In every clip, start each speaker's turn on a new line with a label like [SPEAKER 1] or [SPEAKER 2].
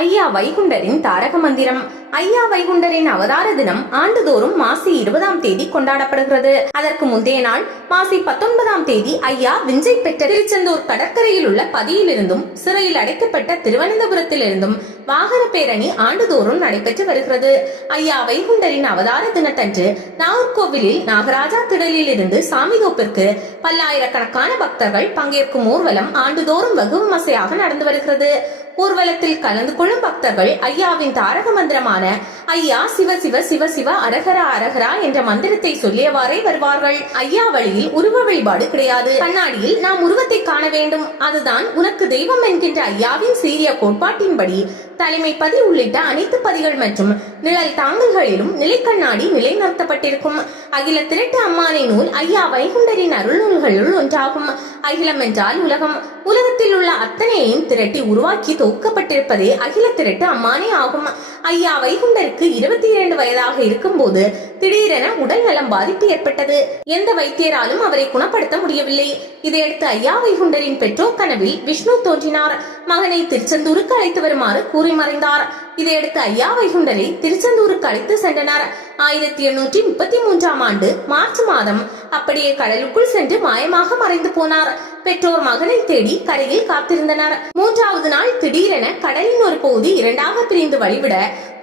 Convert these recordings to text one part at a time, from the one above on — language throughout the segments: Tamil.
[SPEAKER 1] ஐயா வைகுண்டரின் தாரக மந்திரம். ஐயா வைகுண்டரின் அவதார தினம் ஆண்டுதோறும் மாசி இருபதாம் தேதி கொண்டாடப்படுகிறது. அதற்கு முந்தைய நாள் மாசி பத்தொன்பதாம் தேதி ஐயா விஞ்சை பெற்ற திருச்செந்தூர் கடற்கரையில் உள்ள பதியிலிருந்தும் சிறையில் அடைக்கப்பட்ட திருவனந்தபுரத்திலிருந்தும் வாகன பேரணி ஆண்டுதோறும் நடைபெற்று வருகிறது. ஐயா வைகுண்டரின் அவதார தினத்தன்று நாகர்கோவிலில் நாகராஜா திடலில் இருந்து சாமிதோப்பிற்கு பல்லாயிரக்கணக்கான பக்தர்கள் பங்கேற்கும் ஊர்வலம் ஆண்டுதோறும் வெகு விமர்சையாக நடந்து வருகிறது. ஊர்வலத்தில் கலந்து கொள்ளும் பக்தர்கள் ஐயாவின் தாரக மந்திரமான ஐயா சிவ சிவ சிவ சிவ அரகரா அரகரா என்ற மந்திரத்தை சொல்லியவாறே வருவார்கள். ஐயா வழியில் உருவ வழிபாடு கிடையாது. கண்ணாடியில் நாம் உருவத்தை காண வேண்டும். அதுதான் உனக்கு தெய்வம் என்கின்ற ஐயாவின் சீரிய கோட்பாட்டின்படி. தலைமை பதி உள்ளிட்ட அனைத்து பதிகள் மற்றும் நிழல் தாங்கல்களிலும் நிலைக்கண்ணாடி நிலைநிறுத்தப்பட்டிருக்கும். அகில திரட்டு அம்மானை நூல் ஐயா வைகுண்டரின் அருள் நூல்களுள் ஒன்றாகும். அகிலம் என்றால் உலகம் உலகத்தில் உள்ள அத்தனையையும் திரட்டி உருவாக்கி தொகுக்கப்பட்டிருப்பதே அகில திரட்டு அம்மானே ஆகும். ஐயா வைகுண்டருக்கு இருபத்தி இரண்டு வயதாக இருக்கும்போது திடீரென உடல் நலம் பாதிப்பு ஏற்பட்டது. எந்த வைத்தியராலும் அவரை குணப்படுத்த முடியவில்லை. இதையடுத்து ஐயா வைகுண்டரின் பெற்றோர் கனவில் விஷ்ணு தோன்றினார். மகனை திருச்செந்தூருக்கு அழைத்து வருமாறு கூறி மறைந்தார். இதையடுத்து ஐயா வைகுண்டரை திருச்செந்தூருக்கு அழைத்து சென்றனர். ஆயிரத்தி எண்ணூற்றி முப்பத்தி மூன்றாம் ஆண்டு மார்ச் மாதம் அப்படியே கடலுக்குள் சென்று மாயமாக மறைந்து போனார். பெற்றோர் மகனை தேடி கரையில் காத்திருந்தனர். மூன்றாவது நாள் திடீரென கடலின் ஒரு பகுதி இரண்டாக பிரிந்து வழிவிட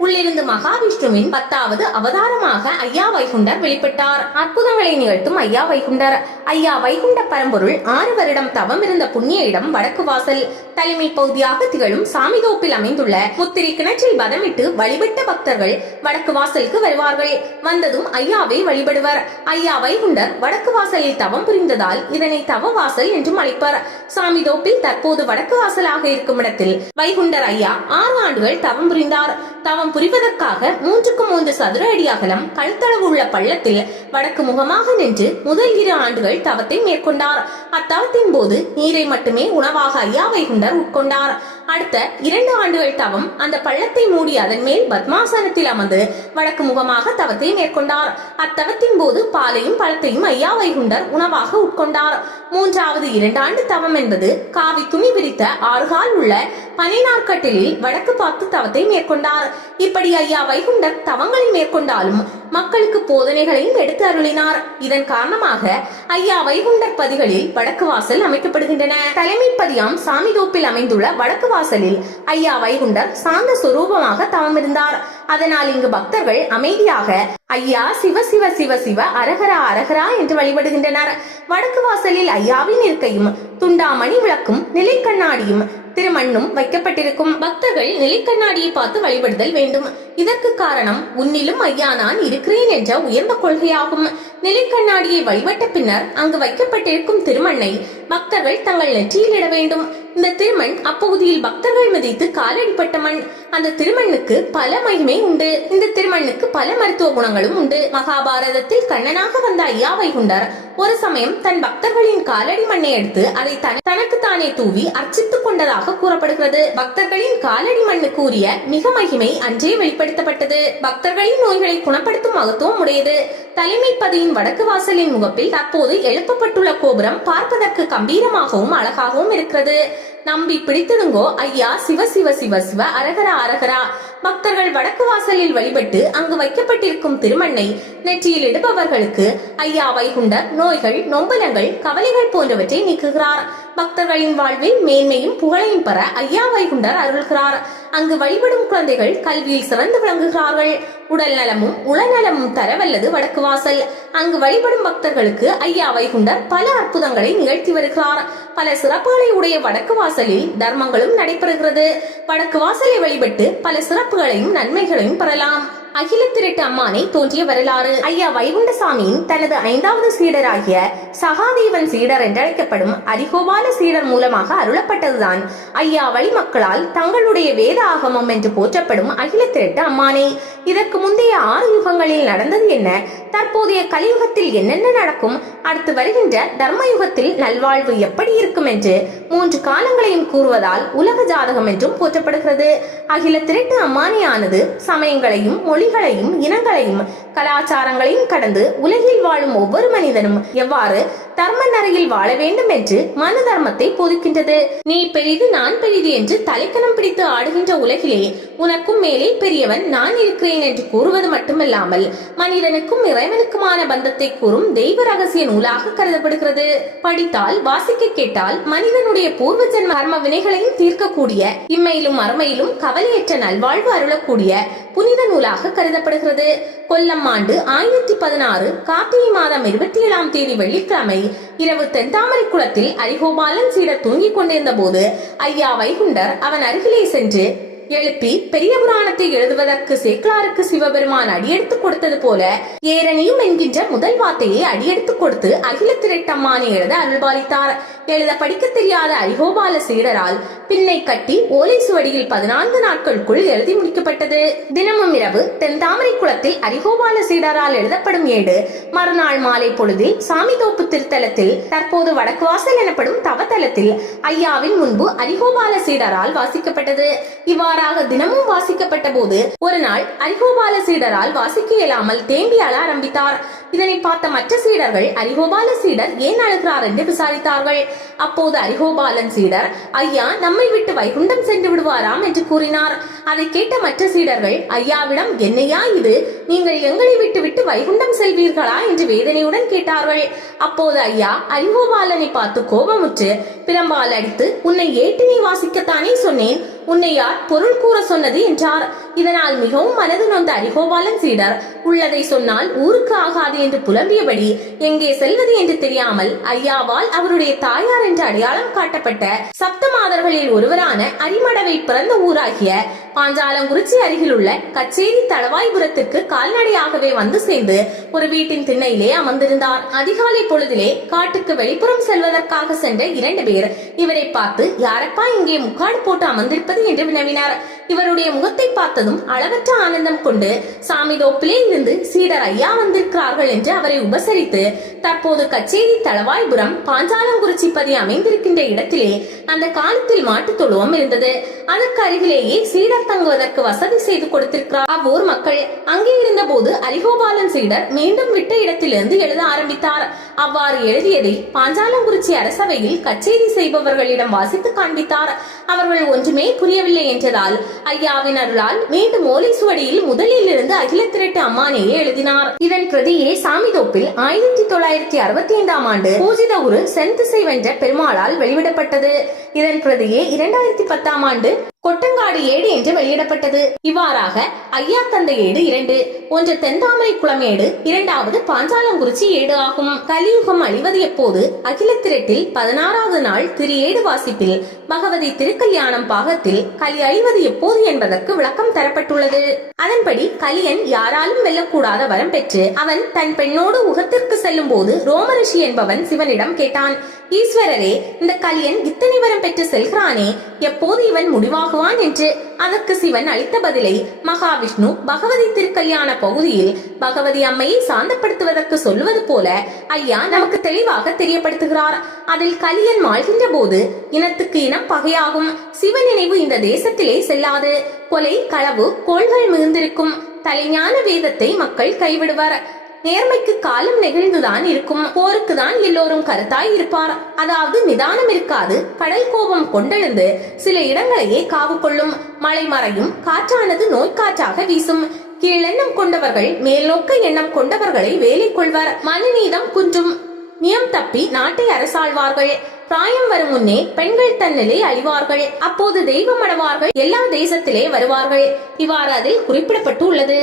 [SPEAKER 1] உள்ளிருந்து மகாவிஷ்ணுவின் பத்தாவது அவதாரமாக ஐயா வைகுண்டர் வெளிப்பட்டார். அற்புதங்களை நிகழ்த்தும் ஐயா வைகுண்டர். ஐயா வைகுண்ட பரம்பொருள் ஆறு வருடம் தவம் இருந்த புண்ணிய இடம் வடக்கு வாசல். தலைமை பகுதியாக திகழும் சாமிதோப்பில் அமைந்துள்ள முத்திரி கிணற்றில் பதமிட்டு வழிபட்ட பக்தர்கள் வடக்கு வாசலுக்கு வருவார்கள். வந்ததும் ஐயாவை வழிபடுவர். ஐயா வைகுண்டர் வடக்கு வாசலில் தவம் புரிந்ததால் இதனை தவ வாசல் என்று என்றும் சாமி தோப்பில் தற்போது வடக்கு வாசலாக இருக்கும் இடத்தில் வைகுண்டர் ஐயா ஆறு ஆண்டுகள் தவம் புரிந்தார். தவம் புரிவதற்காக மூன்றுக்கு மூன்று சதுர அடி அகலம் கழுத்தளவு உள்ள பள்ளத்தில் வடக்கு முகமாக நின்று முதல் இரு ஆண்டுகள் தவத்தை மேற்கொண்டார். அத்தவத்தின் போது நீரை மட்டுமே உணவாக ஐயா வைகுண்டர் உட்கொண்டார். அடுத்த இரண்டு ஆண்டுகள் தவம் அந்த பள்ளத்தை மூடி அதன் மேல் பத்மாசனத்தில் அமர்ந்து வடக்கு முகமாக தவத்தை மேற்கொண்டார். அத்தவத்தின் போது பாலையும் பழத்தையும் ஐயா வைகுண்டர் உணவாக உட்கொண்டார். மூன்றாவது இரண்டு ஆண்டு தவம் என்பது காவி துணி விரித்த ஆறுகால் உள்ள பனிநாற்கட்டிலில் வடக்கு பார்த்து தவத்தை மேற்கொண்டார். இப்படி ஐயா வைகுண்டர் தவங்களை மேற்கொண்டாலும் மக்களுக்கு போதனைகளையும் எடுத்து அருளினார். இதன் காரணமாக ஐயா வைகுண்டர் பதிகளில் வடக்கு வாசல் அமைக்கப்படுகின்றன. தலைமை பதியாம் சாமிதோப்பில் அமைந்துள்ள வடக்கு வாசலில் ஐயா வைகுண்டர் சாந்த சுரூபமாக தவம் இருந்தார் அதனால் இங்கு பக்தர்கள் அமைதியாக ஐயா சிவ சிவ சிவ சிவ அரகரா அரகரா என்று வழிபடுகின்றனர். வடக்கு வாசலில் ஐயாவின் இருக்கையும் துண்டாமணி விளக்கும் நிலைக்கண்ணாடியும் திருமண்ணும் வைக்கப்பட்டிருக்கும் பக்தர்கள் நிலைக்கண்ணாடியை பார்த்து வழிபடுதல் வேண்டும். இதற்கு காரணம் உன்னிலும் ஐயா நான் இருக்கிறேன் என்ற உயர்ந்த கொள்கையாகும். நிலைக்கண்ணாடியை வழிபட்ட பின்னர் அங்கு வைக்கப்பட்டிருக்கும் திருமண்ணை பக்தர்கள் தங்கள் நெற்றியில் இட வேண்டும். இந்த திருமண் அப்பகுதியில் பக்தர்கள் மிதித்து காலடிப்பட்ட மண். அந்த திருமண்ணுக்கு பல மகிமை உண்டு. இந்த திருமண்ணுக்கு பல மருத்துவ குணங்களும் உண்டு. மகாபாரதத்தில் கண்ணனாக வந்த ஐயா வைகுண்டர் ஒரு சமயம் தன் பக்தர்களின் காலடி மண்ணை எடுத்து அதை தனக்கு தானே தூவி அர்ச்சித்துக் கொண்டதாக கூறப்படுகிறது. பக்தர்களின் காலடி மண்ணுக்கு உரிய மிக மகிமை அன்றே வெளிப்படுத்தப்பட்டது. பக்தர்களின் நோய்களை குணப்படுத்தும் மகத்துவம் உடையது. தலைமை பதியின் வடக்கு வாசலின் முகப்பில் தற்போது எழுப்பப்பட்டுள்ள கோபுரம் பார்ப்பதற்கு கம்பீரமாகவும் அழகாகவும் இருக்கிறது. நம்பி பிடித்திடுங்கோ ஐயா சிவ சிவ சிவ சிவ அரகரா அரகரா. பக்தர்கள் வடக்கு வாசலில் வழிபட்டு அங்கு வைக்கப்பட்டிருக்கும் திருமண்ணை நெற்றியில் இடுபவர்களுக்கு ஐயா வைகுண்டர் நோய்கள் நொம்பலங்கள் கவலைகள் போன்றவற்றை நீக்குகிறார். பக்தர்களின் வாழ்வில் மேன்மையும் புகழையும் பெற ஐயா வைகுண்டர் அருள்கிறார். அங்கு வழிபடும் குழந்தைகள் கல்வியில் சிறந்து விளங்குகிறார்கள். உடல் நலமும் உளநலமும் தரவல்லது வடக்கு வாசல். அங்கு வழிபடும் பக்தர்களுக்கு ஐயா வைகுண்டர் பல அற்புதங்களை நிகழ்த்தி வருகிறார். பல சிறப்புகளை உடைய வடக்கு வாசலில் தர்மங்களும் நடைபெறுகிறது. வடக்கு வாசலை வழிபட்டு பல சிறப்புகளையும் நன்மைகளையும் பெறலாம். அகில திரட்டு அம்மானை தோன்றிய வரலாறு. ஐயா வைகுண்டசாமியின் தனது ஐந்தாவது சீடராகிய சகாதேவன் சீடர் என்றழைக்கப்படும் அரிகோபால சீடர் மூலமாக அருளப்பட்டதுதான். ஐயா வழி மக்களால் தங்களுடைய வேத ஆகமம் என்று போற்றப்படும் அகில திரட்டு அம்மானை. இதற்கு முந்தைய ஆறு யுகங்களில் நடந்தது என்ன? தற்போதைய கலியுகத்தில் என்னென்ன நடக்கும்? அடுத்து வருகின்ற தர்மயுகத்தில் நல்வாழ்வு எப்படி இருக்கும் என்று மூன்று காலங்களையும் கூறுவதால் உலக ஜாதகம் என்றும் போற்றப்படுகிறது. அகில திரட்டு அம்மானியானது சமயங்களையும் மொழிகளையும் இனங்களையும் கலாச்சாரங்களையும் கடந்து உலகில் வாழும் ஒவ்வொரு மனிதனும் எவ்வாறு தர்ம நரையில் வாழ வேண்டும் என்று மனு தர்மத்தை போதிக்கின்றது. நீ பெரிது நான் பெரிது என்று தலைக்கணம் பிடித்து ஆடுகின்ற உலகிலே உனக்கும் மேலே பெரியவன் நான் இருக்கிறேன் என்று கூறுவது மட்டுமல்லாமல் மனிதனுக்கும் இறைவனுக்குமான பந்தத்தை கூறும் தெய்வ ரகசிய நூலாக கருதப்படுகிறது. படித்தால் வாசிக்க கேட்டால் மனிதனுடைய பூர்வ ஜென்ம கர்ம வினைகளையும் தீர்க்கக்கூடிய இம்மையிலும் அருமையிலும் கவலையற்ற நல்வாழ்வு அருளக்கூடிய புனித நூலாக கருதப்படுகிறது. கொல்லம் ஆண்டு ஆயிரத்தி பதினாறு கார்த்திகை மாதம் இருபத்தி ஏழாம் தேதி வெள்ளிக்கிழமை இரவு தென்தாமரை குளத்தில் அரிகோபாலன் சீடர் தூங்கிக் கொண்டிருந்த போது ஐயா வைகுண்டர் அவன் அருகிலே சென்று எழுப்பி பெரிய புராணத்தை எழுதுவதற்கு சேக்கலாருக்கு சிவபெருமான் அடியெடுத்து கொடுத்தது போல ஏரணியும் என்கின்ற முதல் வார்த்தையை அடியெடுத்து கொடுத்து அகில திரட்டம்மானை எழுத அருள்பாலித்தார். எழுத படிக்க தெரியாத அரிகோபால சீடரால் பின்னை கட்டி ஓலை சுவடியில் பதினான்கு நாட்களுக்குள் எழுதி முடிக்கப்பட்டது. தினமும் இரவு தென் தாமரை குளத்தில் அரிகோபால சீடரால் எழுதப்படும் ஏடு மறுநாள் மாலை பொழுதில் சாமி தோப்பு திருத்தலத்தில் தற்போது வடக்கு வாசல் எனப்படும் தவத்தலத்தில் ஐயாவின் முன்பு அரிகோபால சீடரால் வாசிக்கப்பட்டது. இவ்வாறாக தினமும் வாசிக்கப்பட்ட போது ஒரு நாள் அரிகோபால சீடரால் வாசிக்க இயலாமல் தேம்பி அழ ஆரம்பித்தார். இதனை பார்த்த மற்ற சீடர்கள் அரிகோபால சீடர் ஏன் அழுகிறார் என்று விசாரித்தார்கள். அப்போது அரிகோபாலன் சீடர் ஐயா நம்மை விட்டு வைகுண்டம் சென்று விடுவாராம் என்று கூறினார். அதை கேட்ட மற்ற சீடர்கள் ஐயாவிடம் என்னையா இது? நீங்கள் எங்களை விட்டு விட்டு வைகுண்டம் செல்வீர்களா? என்று வேதனையுடன் கேட்டார்கள். அப்போது ஐயா அரிகோபாலனை பார்த்து கோபமுற்று பிரம்பால் அடித்து உன்னை ஏட்டு நீ வாசிக்கத்தானே? சொன்னேன். உன்னை யார் பொருள் கூற சொன்னது என்றார். இதனால் மிகவும் மனது நொந்த அரிகோபாலன் சீடர் உள்ளதை சொன்னால் ஊருக்கு ஆகாது என்று புலம்பியபடி எங்கே செல்வது என்று தெரியாமல் ஐயாவால் அவருடைய தாயார் என்று அடையாளம் காட்டப்பட்ட சப்தமாதர்களில் ஒருவரான அரிமடவை பிறந்த ஊராகிய பாஞ்சாலங்குறிச்சி அருகில் உள்ள கச்சேரி தளவாய்புரத்திற்கு கால்நடையாகவே வந்து சேர்ந்து ஒரு வீட்டின் திண்ணையிலே அமர்ந்திருந்தார். அதிகாலை பொழுதிலே காட்டுக்கு வெளிப்புறம் செல்வதற்காக சென்ற இரண்டு பேர். இவரை பார்த்து யாரப்பா இங்கே முக்காடு போட்டு அமர்ந்திருப்பது என்று வினவினார் இவருடைய முகத்தை பார்த்ததும் அளவற்ற ஆனந்தம் கொண்டு சாமி தோப்பிலே இருந்து சீடர் ஐயா வந்திருக்கிறார்கள் என்று அவரை உபசரித்து தற்போது கச்சேரி தளவாய்புரம் பாஞ்சாலங்குறிச்சி பதி அமைந்திருக்கின்ற இடத்திலே அந்த காலத்தில் மாட்டுத் தொழுவம் இருந்தது. அதற்கு அருகிலேயே சீடர் தங்குவதற்கு வசதி செய்து கொடுத்திருக்கிறார். அவ்வூர் மக்கள் அங்கே இருந்தபோது அரிகோபாலன் சீடர் மீண்டும் விட்ட இடத்திலிருந்து எழுத ஆரம்பித்தார். அவ்வாறு எழுதியதை பாஞ்சாலங்குறிச்சி அரசவையில் கச்சேரி செய்பவர்களிடம் வாசித்து காண்பித்தார். அவர்கள் ஒன்றுமே புரியவில்லை என்றதால் ஐயாவின் அருளால் மீண்டும் ஓலை சுவடியில் முதலில் இருந்து அகில திரட்டு அம்மானையே எழுதினார். இதன் பிரதியே சாமிதோப்பில் ஆயிரத்தி தொள்ளாயிரத்தி அறுபத்தி ஐந்தாம் ஆண்டு பூஜித உரு செந்திசை வென்ற பெருமாளால் வெளியிடப்பட்டது இதன் பிரதியே இரண்டாயிரத்தி பத்தாம் ஆண்டு கொட்டங்காடு ஏடு என்று வெளியிடப்பட்டது. இவ்வாறாக ஐயா தந்த ஏடு இரண்டு ஒன்று தென்தாமரை குளம் ஏடு இரண்டாவது பாஞ்சாலங்குறிச்சி ஏடு ஆகும். கலியுகம் அழிவது எப்போது? அகில திரட்டில் பதினாறாவது நாள் திரு ஏடு வாசிப்பில் பகவதி திருக்கல்யாணம் பாகத்தில் கலி அழிவது எப்போது என்பதற்கு விளக்கம் தரப்பட்டுள்ளது. அதன்படி கலியன் யாராலும் வெல்லக்கூடாத வரம் பெற்று அவன் தன் பெண்ணோடு உகத்திற்கு செல்லும் போது ரோமரிஷி என்பவன் சிவனிடம் கேட்டான். ஈஸ்வரரே இந்த கலியன் இத்தனை வரம் பெற்று செல்கிறானே எப்போது இவன் முடிவாகுவான் என்று? அதற்கு சிவன் அளித்த பதிலை மகாவிஷ்ணு பகவதி திருக்கல்யாண பகுதியில் பகவதி அம்மையை சாந்தப்படுத்துவதற்கு சொல்லுவது போல ஐயா நமக்கு தெளிவாக தெரியப்படுத்துகிறார். அதில் கலியன் மாழ்கின்ற போது இனத்துக்கு இனம் பகையாகும். சிவ நினைவு இந்த தேசத்திலே செல்லாது. கொலை களவு கோள்கள் மிகுந்திருக்கும். தலைஞான வேதத்தை மக்கள் கைவிடுவர். நேர்மைக்கு காலம் நெகிழ்ந்துதான் இருக்கும். போருக்கு தான் எல்லோரும் கருத்தாய் இருப்பார். அதாவது நிதானம் இருக்காது. கடல் கோபம் கொண்டெழுந்து சில இடங்களையே காவு கொள்ளும். மழை மறையும். காற்றானது நோய்க்காற்றாக வீசும். கீழெண்ணம் கொண்டவர்கள் மேல்நோக்க எண்ணம் கொண்டவர்களை வேலை கொள்வர். மனுநீதம் குன்றும். நியம் தப்பி நாட்டை அரசாழ்வார்கள். பிராயம் வரும் முன்னே பெண்கள் தன்னிலை அழிவார்கள். அப்போது தெய்வம் அடைவார்கள். எல்லா தேசத்திலே வருவார்கள். இவ்வாறு அதில் குறிப்பிடப்பட்டு உள்ளது